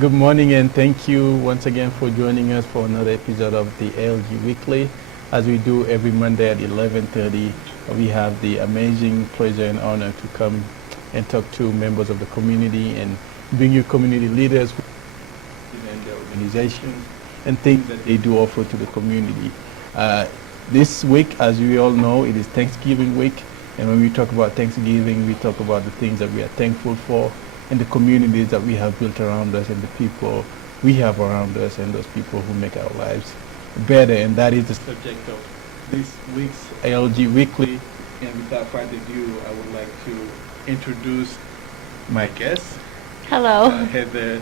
Good morning, and thank you once again for joining us for another episode of the ALG Weekly. As we do every Monday at 11:30, we have the amazing pleasure and honor to come and talk to members of the community and bring you community leaders and their organizations and things that they do offer to the community. This week, as we all know, it is Thanksgiving week, and when we talk about Thanksgiving, we talk about the things that we are thankful for and the communities that we have built around us and the people we have around us and those people who make our lives better. And that is the subject of this week's ALG Weekly. And without further ado, I would like to introduce my guest. Hello. Heather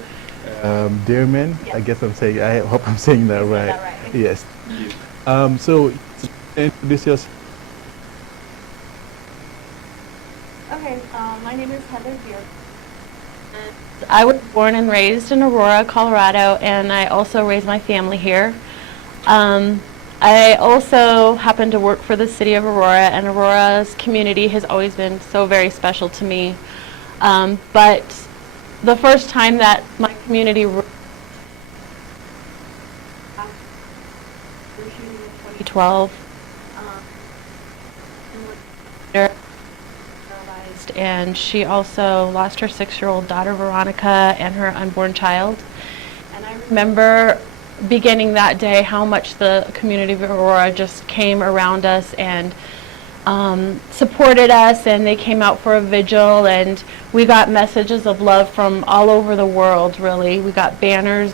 Dearman. Yes. I hope I'm saying that right. That right. Yes. So introduce yourself. Okay, my name is Heather Dearman. I was born and raised in Aurora, Colorado, and I also raised my family here. I also happen to work for the city of Aurora, and Aurora's community has always been so very special to me. But the first time that my community in 2012, and she also lost her 6-year-old daughter Veronica and her unborn child. And I remember beginning that day how much the community of Aurora just came around us and supported us, and they came out for a vigil, and we got messages of love from all over the world, really. We got banners.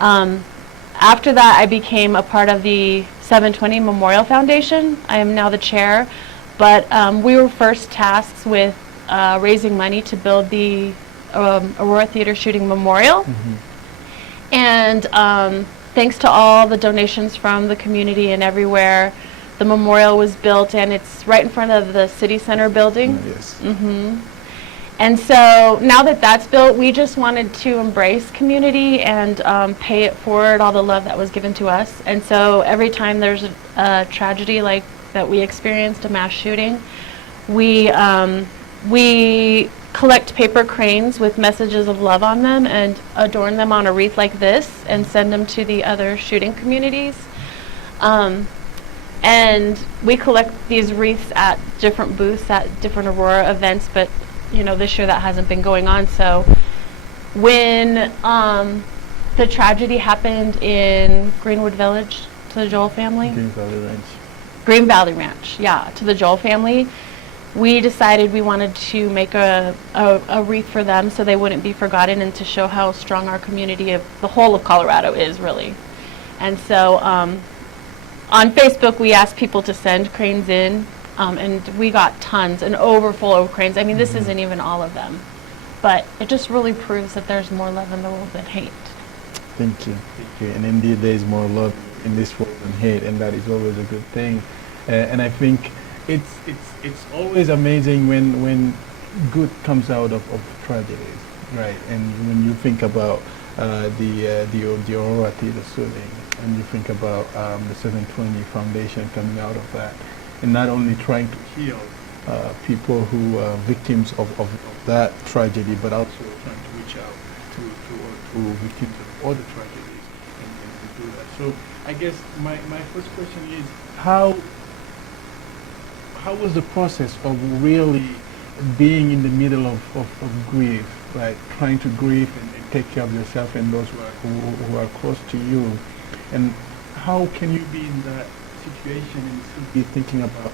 After that, I became a part of the 720 Memorial Foundation. I am now the chair. But we were first tasked with raising money to build the Aurora Theater Shooting Memorial. Mm-hmm. And thanks to all the donations from the community and everywhere, the memorial was built, and it's right in front of the City Center building. Yes. Mm-hmm. And so now that that's built, we just wanted to embrace community and pay it forward, all the love that was given to us. And so every time there's a tragedy like that we experienced, a mass shooting, we collect paper cranes with messages of love on them and adorn them on a wreath like this and send them to the other shooting communities. And we collect these wreaths at different booths at different Aurora events, but this year that hasn't been going on. So when the tragedy happened in Greenwood Village to the Joel family, Green Valley Ranch, yeah, to the Joel family, we decided we wanted to make a wreath for them so they wouldn't be forgotten and to show how strong our community of the whole of Colorado is, really. And so on Facebook, we asked people to send cranes in, and we got tons, an overflow of cranes. I mean, this isn't even all of them, but it just really proves that there's more love in the world than hate. Thank you. Thank you. And indeed, there is more love in this world than hate, and that is always a good thing. And I think it's always amazing when good comes out of tragedies, right? And when you think about the Aurora Theater shooting, and you think about the 720 Foundation coming out of that, and not only trying to heal people who are victims of that tragedy, but also trying to reach out to victims of other tragedies and do that. So I guess my first question is, how was the process of really being in the middle of grief, right? Trying to grieve and take care of yourself and those who are close to you, and how can you be in that situation and still be thinking about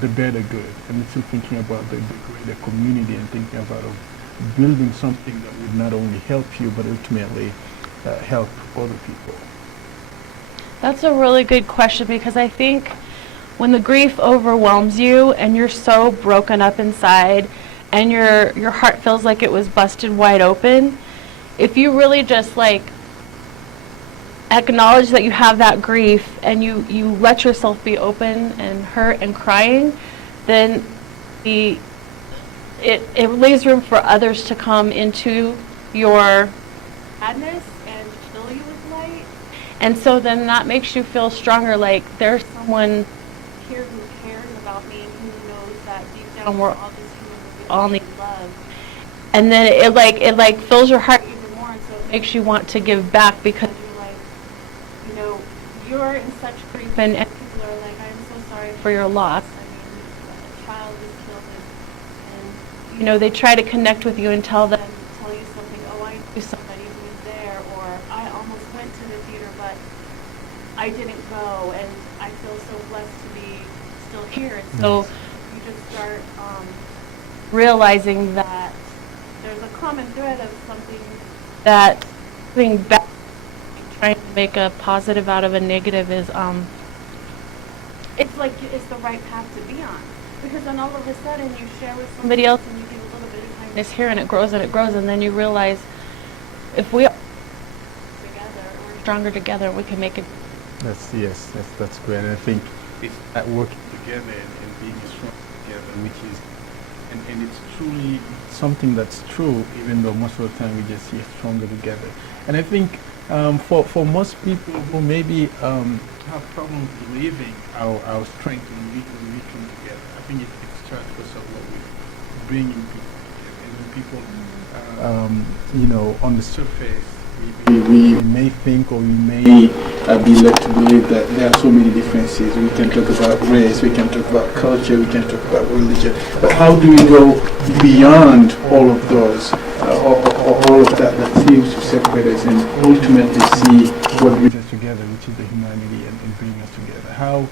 the better good, and still thinking about the greater community, and thinking about building something that would not only help you but ultimately help other people? That's a really good question, because I think when the grief overwhelms you and you're so broken up inside and your heart feels like it was busted wide open, if you really just acknowledge that you have that grief and you let yourself be open and hurt and crying, then it leaves room for others to come into your sadness and fill you with light. And so then that makes you feel stronger, like there's someone here who cares about me and who knows that deep down we're all just human, we all need love. and then it like fills your heart even more, and so it makes you want to give back because you're like, you know, you're in such grief, and people are like, I'm so sorry for your loss. I mean, a child was killed, and you know, they try to connect with you and tell you something. Oh, I knew somebody who was there, or I almost went to the theater, but I didn't go, and I feel so blessed to be still here. And so you just start realizing that there's a common thread of something that being back, trying to make a positive out of a negative is it's like it's the right path to be on, because then all of a sudden you share with somebody else and you give a little bit of kindness here, and it grows and it grows, and then you realize if we are together, we're stronger together, we can make it. That's great. And I think it's at working together and being strong together, which is, and it's truly something that's true, even though most of the time we just see it stronger together. And I think for most people who maybe have problems believing our strength when we come together, I think it starts with what we're bringing people together. And when people, you know, on the surface, we may think, or we may be led to believe that there are so many differences. We can talk about race, we can talk about culture, we can talk about religion, but how do we go beyond all of those, all of that seems to separate us, and ultimately see what brings us together, which is the humanity, and bring us together? How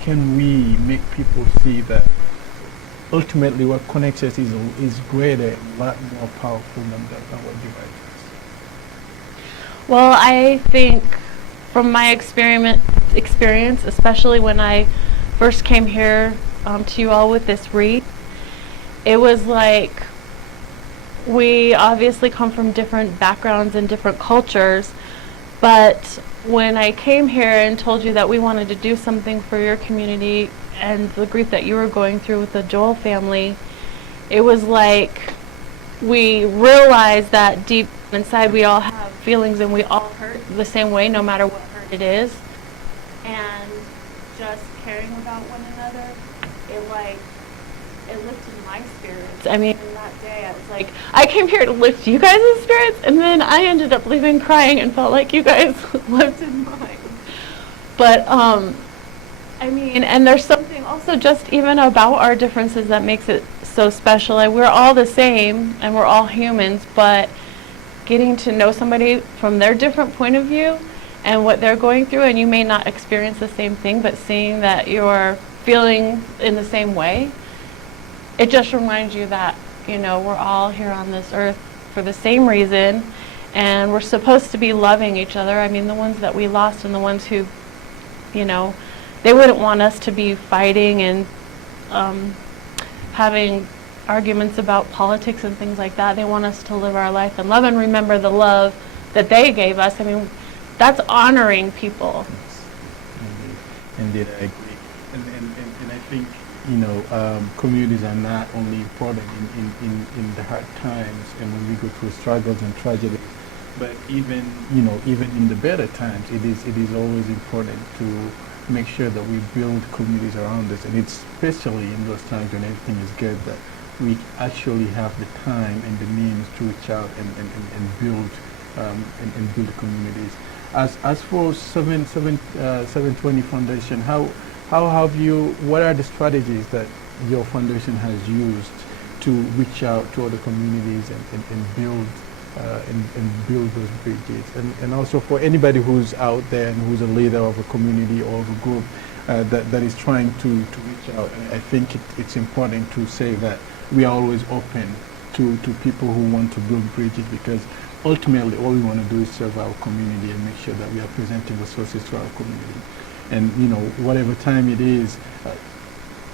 can we make people see that ultimately what connects us is greater, a lot more powerful than what divides us? Well, I think from my experience, especially when I first came here to you all with this wreath, it was like we obviously come from different backgrounds and different cultures, but when I came here and told you that we wanted to do something for your community and the grief that you were going through with the Joel family, it was like we realized that deep inside we all have feelings and we all hurt the same way, no matter what hurt it is. And just caring about one another, it lifted my spirits. I mean, in that day, I was like, I came here to lift you guys' spirits, and then I ended up leaving crying and felt like you guys lifted mine. But, I mean, and there's something also just even about our differences that makes it so special. Like, we're all the same, and we're all humans, but getting to know somebody from their different point of view and what they're going through, and you may not experience the same thing, but seeing that you're feeling in the same way, it just reminds you that, you know, we're all here on this earth for the same reason, and we're supposed to be loving each other. I mean, the ones that we lost and the ones who, you know, they wouldn't want us to be fighting and having arguments about politics and things like that. They want us to live our life and love and remember the love that they gave us. I mean, that's honoring people. Yes. Indeed, I agree. And I think, you know, communities are not only important in the hard times and when we go through struggles and tragedies, but even, you know, even in the better times, it is always important to make sure that we build communities around us, and it's especially in those times when everything is good that we actually have the time and the means to reach out and build and build communities. As for 720 Foundation, how have you? What are the strategies that your foundation has used to reach out to other communities and build and build those bridges? And also for anybody who's out there and who's a leader of a community or of a group that is trying to reach out, I think it's important to say that we are always open to people who want to build bridges, because ultimately all we want to do is serve our community and make sure that we are presenting resources to our community. And, you know, whatever time it is,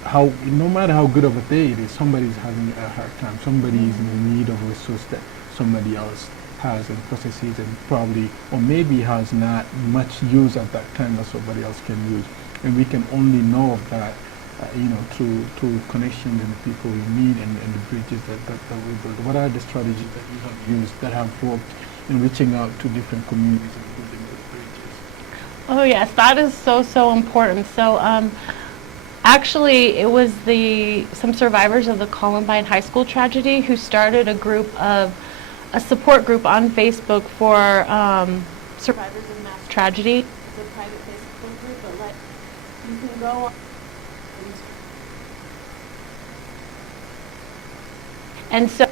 no matter how good of a day it is, somebody's having a hard time. Somebody is in need of a resource that somebody else has and possesses and probably, or maybe has not much use at that time that somebody else can use. And we can only know of that, you know, through connections and the people we meet and the bridges that we build. What are the strategies that you have used that have worked in reaching out to different communities and building those bridges? Oh yes, that is so important. So Actually, it was some survivors of the Columbine High School tragedy who started a support group on Facebook for survivors of mass tragedy. It's a private Facebook group, but you can go on. And so,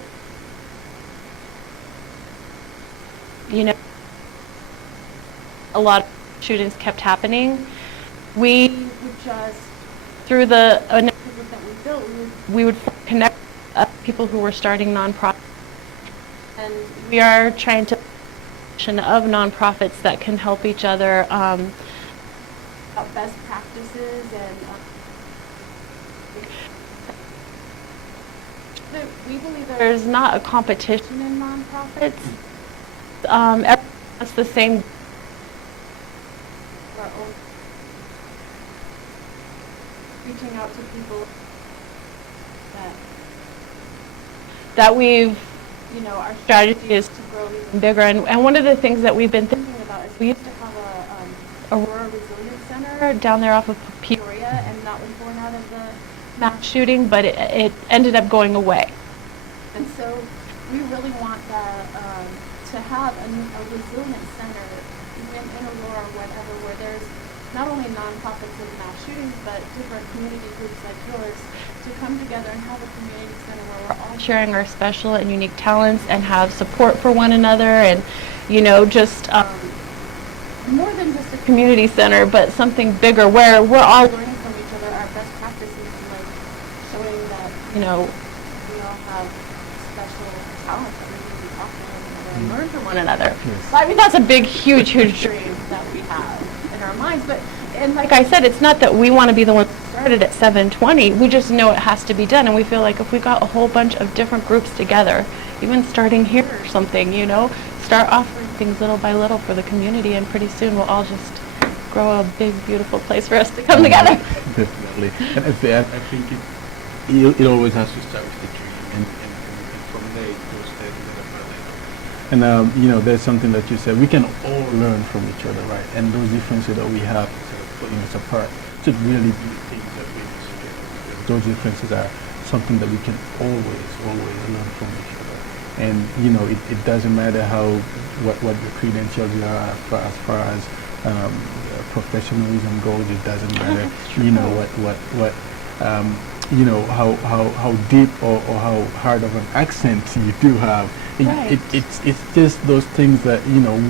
a lot of shootings kept happening. We would just, through the initiative that we built, we would connect people who were starting nonprofits. And we are trying to of nonprofits that can help each other about best practices and we believe there's not a competition in nonprofits. Everyone's the same. Reaching out to people that we've, our strategy is to grow even bigger. And one of the things that we've been thinking about is we used to have a Aurora Resilience Center down there off of Peoria, and that was born out of the mass shooting, but it ended up going away. And so we really want to have a resilience center in Aurora, whatever, where there's not only nonprofits with mass shootings, but different community groups like yours to come together and have a community center where we're all sharing our special and unique talents and have support for one another, and just more than just a community center, but something bigger where we're all learning from each other our best practices and showing that we all have special talents that we need to talk to one another and learn from one another. Yes. I mean, that's a big, huge dream that we have in our minds, and like I said, it's not that we want to be the ones that started at 720. We just know it has to be done, and we feel like if we got a whole bunch of different groups together, even starting here or something, start offering things little by little for the community, and pretty soon we'll all just grow a big, beautiful place for us to come together. Definitely. And I think it always has to start with the dream, and from there it goes little by little. And there's something that you said, we can all learn from each other, right? And those differences that we have putting us apart should really be things that we share. Those differences are something that we can always learn from each other. And it doesn't matter what your credentials are as far as professionalism goes. It doesn't matter how deep or how hard of an accent you do have. Right. It's just those things that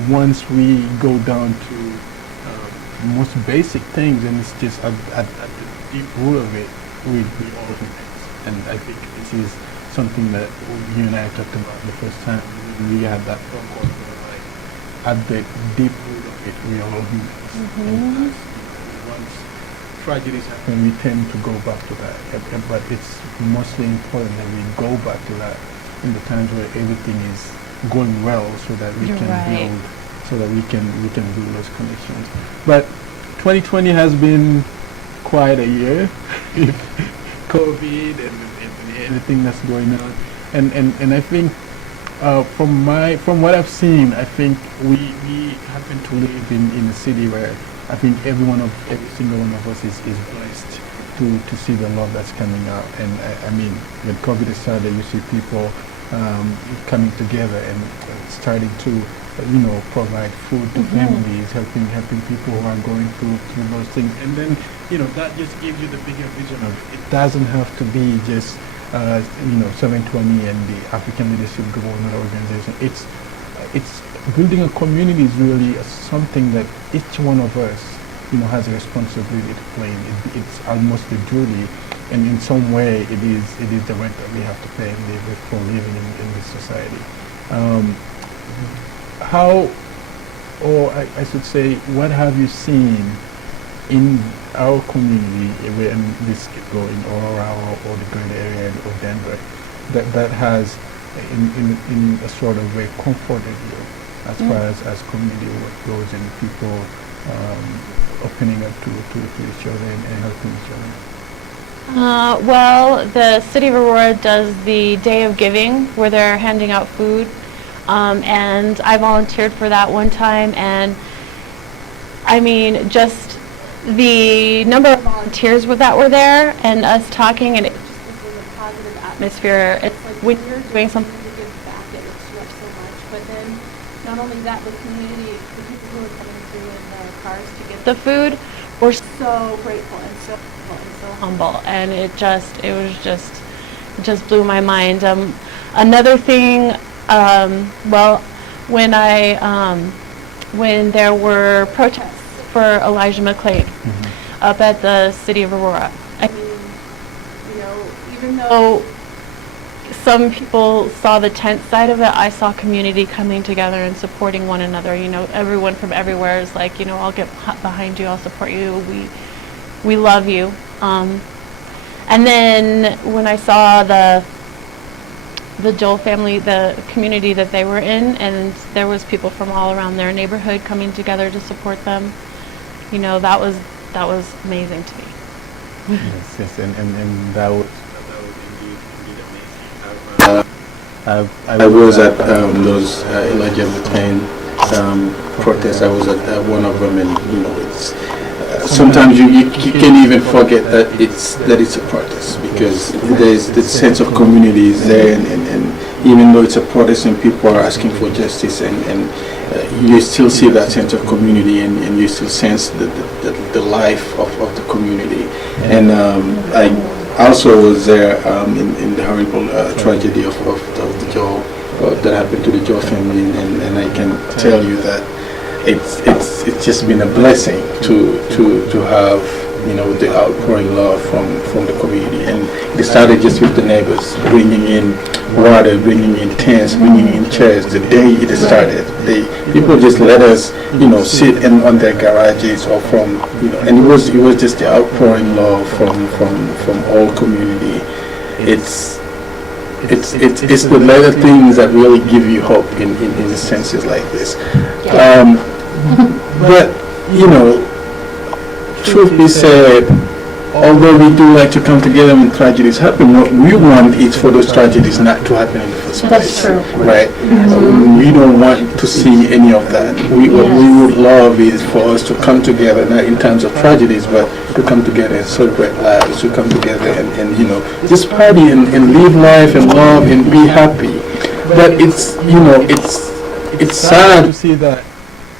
once we go down to most basic things, and it's just at the deep root of it, we all connect. And I think this is something that you and I talked about the first time we had that phone call. At the deep root of it, we all humans. Mm-hmm. And once tragedies happen, we tend to go back to that. But it's mostly important that we go back to that in the times where everything is going well, so that we can build, so that we can build those connections. But 2020 has been quite a year with COVID and everything that's going on, and I think from what I've seen, I think we happen to live in a city where I think every single one of us is blessed to see the love that's coming out. And I mean, when COVID started, you see people coming together and starting to provide food to families, helping people who are going through those things. And then that just gives you the bigger vision of it doesn't have to be just 720 and the African Leadership Government Organization. It's building a community is really something that each one of us has a responsibility to play. It's almost a duty, and in some way it is the rent that we have to pay for living in this society. I should say, what have you seen in our community when this is going, Aurora or the greater area of Denver, that has in a sort of way comforted you as far as community work goes, and people opening up to each other and helping each other? Well, the City of Aurora does the Day of Giving, where they're handing out food, and I volunteered for that one time, and I mean, just the number of volunteers that were there and us talking, and it just was a positive atmosphere. It's like when you're doing something to give back, it lifts you up so much. But then not only that, the community, the people who were coming through in the cars to get the food were so grateful and so humble, and it just blew my mind. Another thing, when there were protests for Elijah McClain up at the city of Aurora. I mean, even though some people saw the tent side of it, I saw community coming together and supporting one another. Everyone from everywhere is like, I'll get behind you, I'll support you, we love you. And then when I saw the Joel family, the community that they were in, and there was people from all around their neighborhood coming together to support them, that was amazing to me. Yes, and that was I was at those Elijah McClain protests. I was at one of them, and it's sometimes you can even forget that it's a protest, because there's the sense of community is there, and even though it's a protest and people are asking for justice, and you still see that sense of community, and you still sense the life of the community. And I also was there in the horrible tragedy of the Joe that happened to the Joe family, and I can tell you that it's just been a blessing to have the outpouring love from the community. And it started just with the neighbors bringing in water, bringing in tents, bringing in chairs. The day it started, people just let us sit on their garages or from and it was just the outpouring love from all community. It's the little things that really give you hope in senses like this. But truth be said, although we do like to come together when tragedies happen, what we want is for those tragedies not to happen in the first place. That's true. Right? We don't want to see any of that. What we would love is for us to come together, not in terms of tragedies, but to come together and celebrate lives, to come together and just party and live life and love and be happy. But it's sad to see that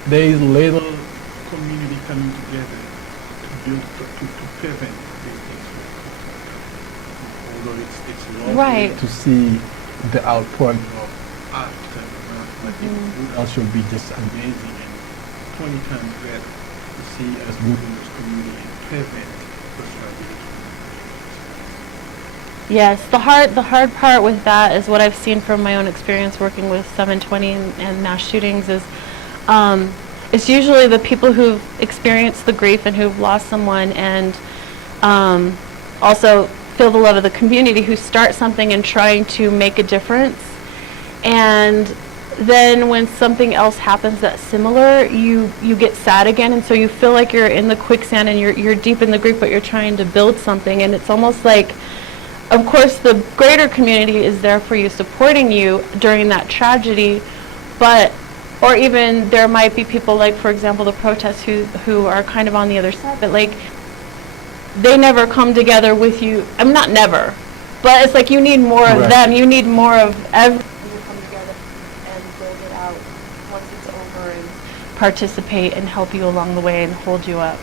there is little community coming together to prevent these things. Although it's lovely to see the outpouring of after, but it would also be just amazing and 20 times better to see us moving this community and prevent those tragedies. Yes, the hard part with that is what I've seen from my own experience working with 720 and mass shootings is it's usually the people who've experienced the grief and who've lost someone, and also feel the love of the community, who start something and trying to make a difference. And then when something else happens that's similar, you get sad again, and so you feel like you're in the quicksand and you're deep in the grief, but you're trying to build something. And it's almost like, of course, the greater community is there for you, supporting you during that tragedy, or even there might be people like, for example, the protests who are kind of on the other side, but like they never come together with you. I mean, not never, but it's like you need more of them. You need more of everyone to come together and build it out once it's over, and participate and help you along the way and hold you up.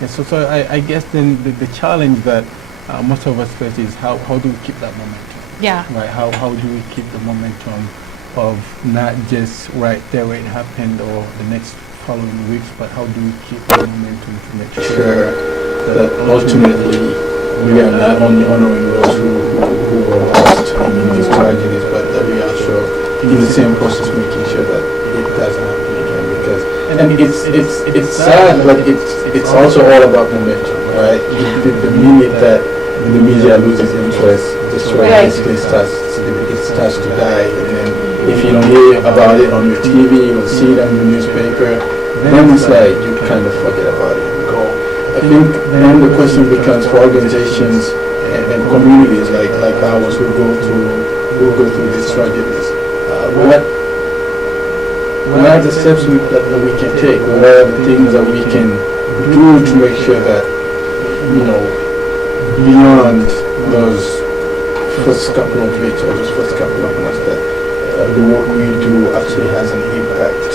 Yeah, so I guess then the challenge that most of us face is how do we keep that momentum? Yeah. Right. How do we keep the momentum of not just right there where it happened or the next following weeks, but how do we keep the momentum to make sure that ultimately we are not only honoring those who were lost in these tragedies, but that we are sure in the same process making sure that it doesn't happen again. Because it's sad, but it's also all about momentum, right? The minute that the media loses interest, the story basically starts to die, and then if you don't hear about it on your TV, you don't see it on your newspaper, then it's like you kind of forget about it and go. I think then the question becomes for organizations and communities like ours who go through these tragedies. What are the steps that we can take? What are the things that we can do to make sure that, beyond those first couple of weeks or those first couple of months, that the work we do actually has an impact,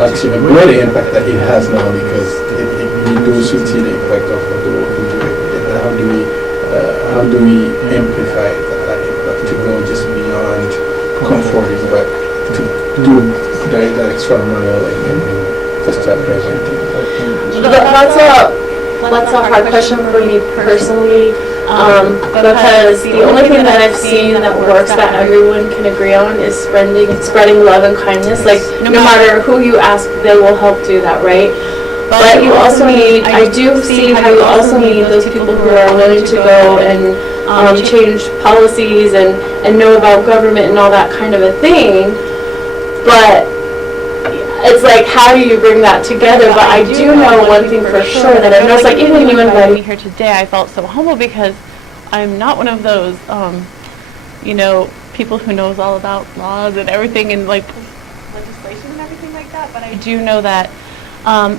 actually a greater impact that it has now, because we do see the impact of the work we do. How do we amplify that impact to go just beyond comforting, but to do that extra mile and to start preventing? That's a hard question for me personally, because the only thing that I've seen that works that everyone can agree on is spreading love and kindness. Like, no matter who you ask, they will help do that, right? But you also need, I do see how you also need those people who are willing to go and change policies and know about government and all that kind of a thing. But it's like, how do you bring that together? But I do know one thing for sure, that I know, it's like, even when you invited me here today, I felt so humble because I'm not one of those, people who knows all about laws and everything and like legislation and everything like that. But I do know that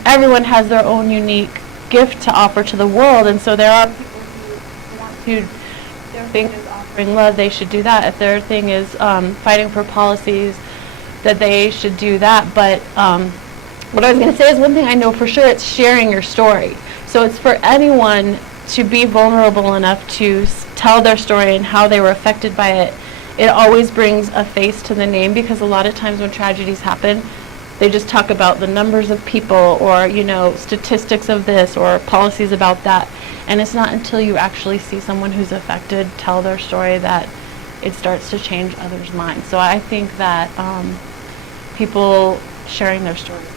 everyone has their own unique gift to offer to the world, and so there are people who want to. Their thing is offering love; they should do that. If their thing is fighting for policies, that they should do that. But what I was going to say is, one thing I know for sure, it's sharing your story. So it's for anyone to be vulnerable enough to tell their story and how they were affected by it. It always brings a face to the name, because a lot of times when tragedies happen, they just talk about the numbers of people or, statistics of this or policies about that. And it's not until you actually see someone who's affected tell their story that it starts to change others' minds. So I think that people sharing their stories. I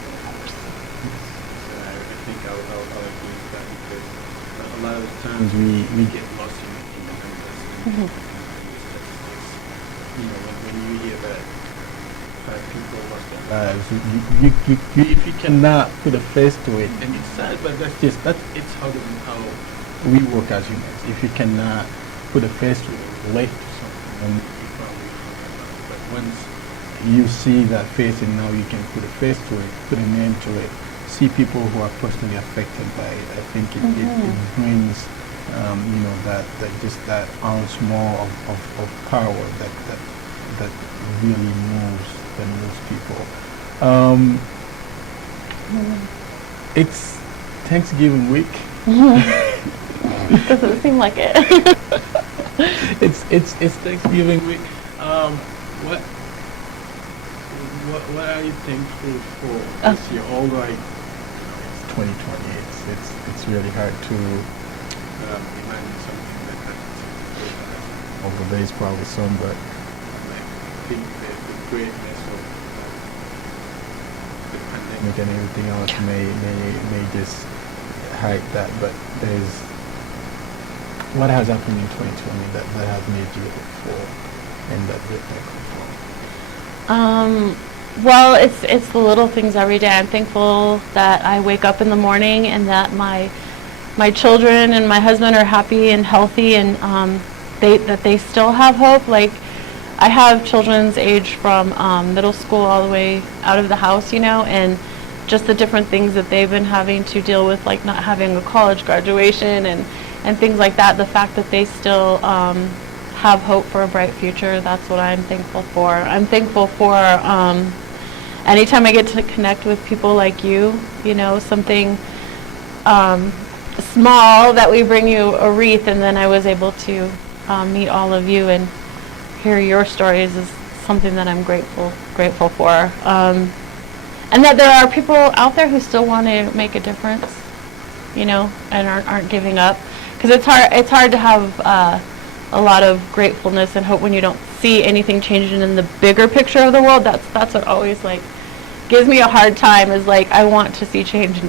think I'll agree with that, because a lot of times we get lost in the numbers. When you hear that 5 people lost their lives, if you cannot put a face to it, and it's sad, but it's how we work as humans. If you cannot put a face to it, relate to something, you probably don't. But once you see that face and now you can put a face to it, put a name to it, see people who are personally affected by it, I think it brings that ounce more of power that really moves people. It's Thanksgiving week. Doesn't seem like it. It's Thanksgiving week. What are you thankful for this year? Although it's 2020, it's really hard to imagine something that happens. Although there is probably some, but I think the greatness of the pandemic and everything else may just hide that. But there's what has happened in 2020 that has made you hopeful and that you're thankful for? Well, it's the little things every day. I'm thankful that I wake up in the morning and that my children and my husband are happy and healthy, and that they still have hope. Like, I have children's age from middle school all the way out of the house, and just the different things that they've been having to deal with, like not having a college graduation and things like that. The fact that they still have hope for a bright future, that's what I'm thankful for. I'm thankful for anytime I get to connect with people like you, something small that we bring you a wreath, and then I was able to meet all of you and hear your stories is something that I'm grateful for. And that there are people out there who still want to make a difference, and aren't giving up. Because it's hard to have a lot of gratefulness and hope when you don't see anything changing in the bigger picture of the world. That's what always gives me a hard time, is I want to see change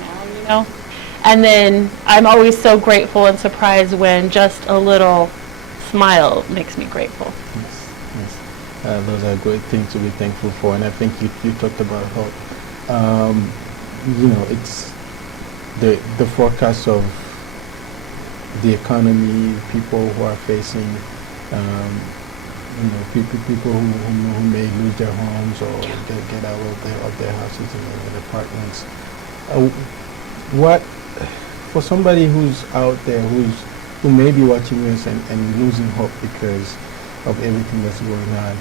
now, And then I'm always so grateful and surprised when just a little smile makes me grateful. Yes. Those are great things to be thankful for, and I think you talked about hope. It's the forecast of the economy, people who are facing, people who may lose their homes or get out of their houses and their apartments. what, for somebody who's out there who may be watching this and losing hope because of everything that's going on,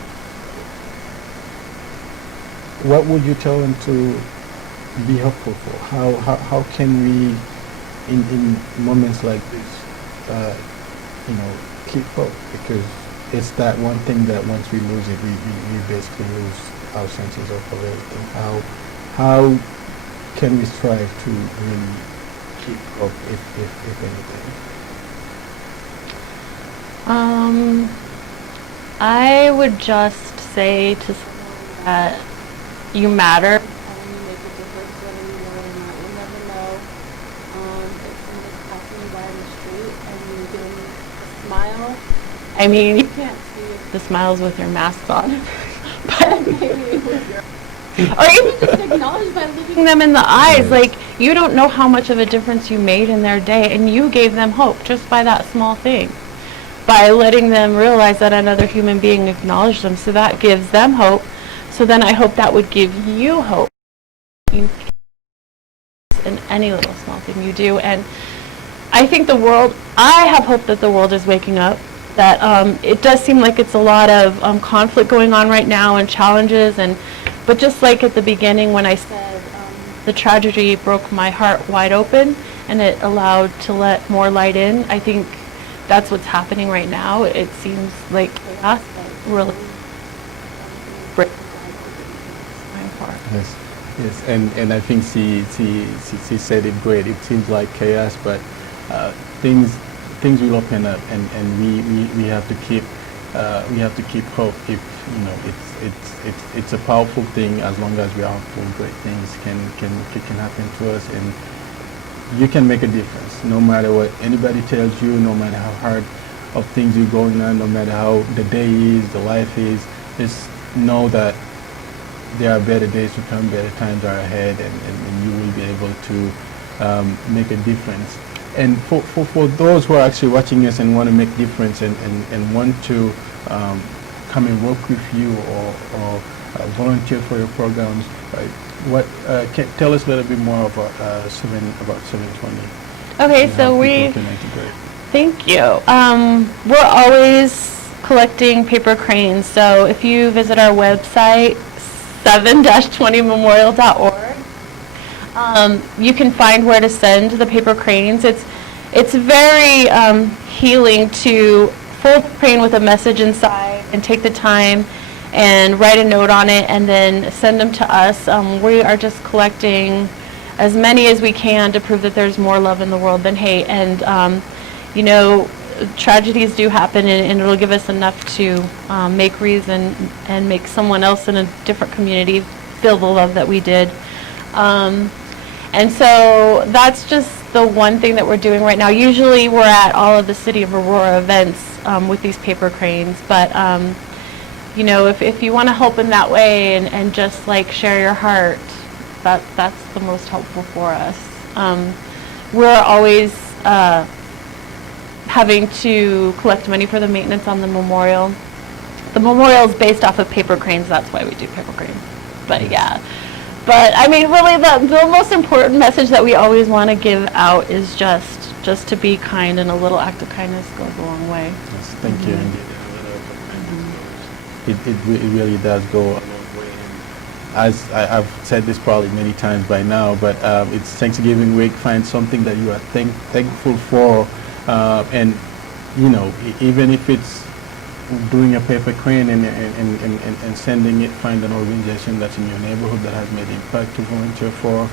what would you tell them to be hopeful for? How can we, in moments like this, keep hope? Because it's that one thing that once we lose it, we basically lose our senses of everything. How can we strive to really keep hope, if anything? I would just say to someone that you matter. And you make a difference whether you know it or not. You'll never know if someone's passing you by in the street and you give them a smile. I mean, you can't see the smiles with your mask on, but maybe with your, or even just acknowledge by looking them in the eyes. Like, you don't know how much of a difference you made in their day, and you gave them hope just by that small thing. By letting them realize that another human being acknowledged them, so that gives them hope. So then I hope that would give you hope in any little small thing you do. And I think I have hope that the world is waking up, that it does seem like it's a lot of conflict going on right now and challenges, but just like at the beginning when I said the tragedy broke my heart wide open and it allowed to let more light in, I think that's what's happening right now. It seems like chaos, but really break my heart. Yes, and I think she said it great. It seems like chaos, but things will open up, and we have to keep hope. If it's a powerful thing. As long as we are hopeful, great things can happen to us, and you can make a difference. No matter what anybody tells you, no matter how hard of things are going on, no matter how the day is, the life is, just know that there are better days to come, better times are ahead, and you will be able to make a difference. And for those who are actually watching us and want to make a difference and want to come and work with you or volunteer for your programs, tell us a little bit more about 720. Okay, so thank you. We're always collecting paper cranes. So if you visit our website, 7-20memorial.org, you can find where to send the paper cranes. It's very healing to fold the crane with a message inside and take the time and write a note on it and then send them to us. We are just collecting as many as we can to prove that there's more love in the world than hate. And tragedies do happen, and it'll give us enough to make reason and make someone else in a different community feel the love that we did. And so that's just the one thing that we're doing right now. Usually we're at all of the City of Aurora events with these paper cranes, but if you want to help in that way and just like share your heart, that's the most helpful for us. We're always having to collect money for the maintenance on the memorial. The memorial is based off of paper cranes, that's why we do paper cranes. But yeah. But I mean, really, the most important message that we always want to give out is just to be kind, and a little act of kindness goes a long way. Yes, thank you. It really does go a long way. As I've said this probably many times by now, but it's Thanksgiving week. Find something that you are thankful for, and even if it's doing a paper crane and sending it, find an organization that's in your neighborhood that has made impact to volunteer for.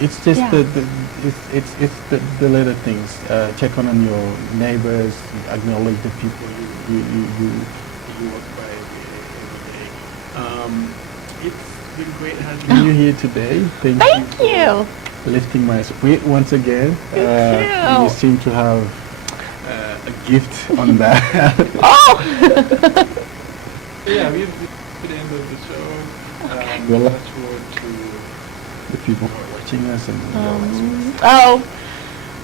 It's just it's the little things. Check on your neighbors, acknowledge the people you work by every day. It's been great having you here today. Thank you for lifting my spirit once again. You seem to have a gift on that. Yeah, we've to the end of the show. Okay. We'll last word to the people who are watching us and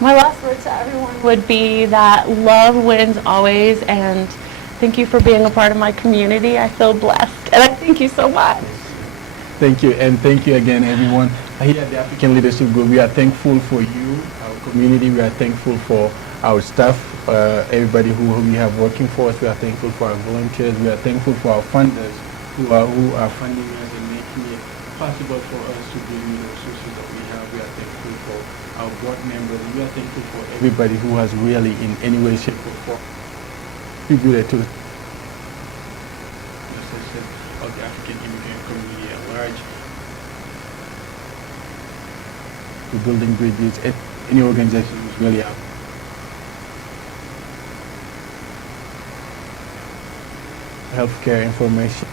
my last word to everyone would be that love wins always, and thank you for being a part of my community. I feel blessed, and I thank you so much. Thank you, and thank you again, everyone. here at the African Leadership Group, we are thankful for you, our community. We are thankful for our staff, everybody who we have working for us. We are thankful for our volunteers. We are thankful for our funders who are funding us and making it possible for us to bring you the resources that we have. We are thankful for our board members. We are thankful for everybody who has really, in any way, shape, or form, contributed to the success of the African immigrant community at large. To building bridges, any organization is really out. Healthcare information,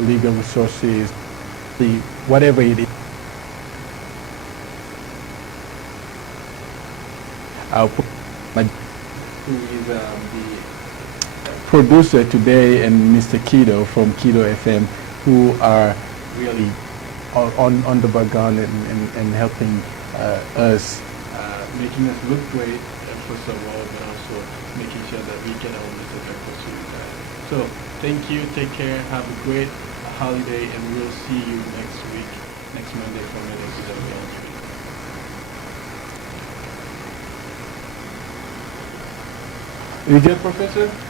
legal resources, whatever it is. Who is the producer today, and Mr. Kido from Kido FM, who are really on the background and helping us, making us look great first of all, but also making sure that we get our message across to you guys. So thank you, take care, have a great holiday, and we'll see you next week, next Monday for another episode of ALG. You good, Professor?